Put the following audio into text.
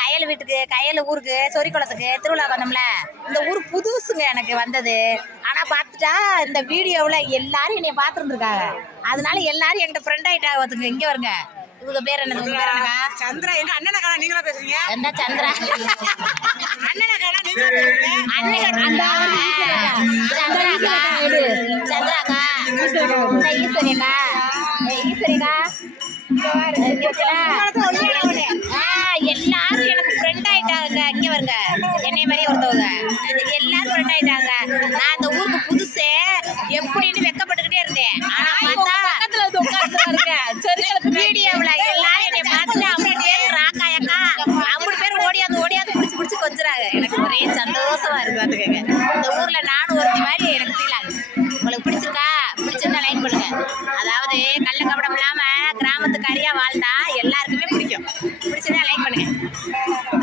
கயல் வீட்டுக்கு கயல் ஊருக்கு சொரிக்குளத்துக்கு திருவிழா வந்தோம்ல இந்த ஊர் புதுசுங்க எனக்கு வந்தது. ஆனா பார்த்துட்டா இந்த வீடியோவில் எல்லாரும் என்னைய பார்த்துருந்துருக்காங்க. அதனால எல்லாரும் என்கிட்ட ஃப்ரெண்ட் ஆயிட்டாங்க பார்த்துங்க இங்க வருங்க. இவங்க பேர் என்னது? உங்க பேர் என்னக்கா சந்திரா எங்க அண்ணனை காணா நீங்களா பேசுறீங்க? எந்த சந்திரா? அண்ணனை காணா நீங்களா பேசுறீங்க? அன்னைக்கு சந்திராக்கா சந்திராக்கா இந்த ஈஸ்வரியக்கா இந்த ஆயிட்டாங்க இங்க வருங்க என்னை மாதிரி ஒருத்தவங்க. எல்லாரும் ஃப்ரெண்ட் ஆயிட்டாங்க. நான் இந்த ஊருக்கு புதுசு. எப்படின்னு வெக்கப்பட்டுக்கிட்டே இருந்தேன். ஆனா பார்த்தா வீடியோவில் எல்லாரும் என்னை பார்த்துட்டு அப்படி பேர் ராக்காயக்கா. அப்படி பேர் ஓடியாந்து ஓடியாந்து பிடிச்சி பிடிச்சி கொஞ்சுறாங்க. எனக்கு ஒரே சந்தோஷமா இருக்கு பார்த்துக்கங்க. இந்த ஊர்ல நானும் ஒருத்தி மாதிரி எனக்கு ஃபீல் ஆகுது. உங்களுக்கு பிடிச்சிருக்கா? பிடிச்சிருந்தா லைக் பண்ணுங்க. அதாவது கள்ள கபடம் இல்லாம கிராமத்துக்காரியா வாழ்ந்தா எல்லாருக்குமே பிடிக்கும். பிடிச்சிருந்தா லைக் பண்ணுங்க.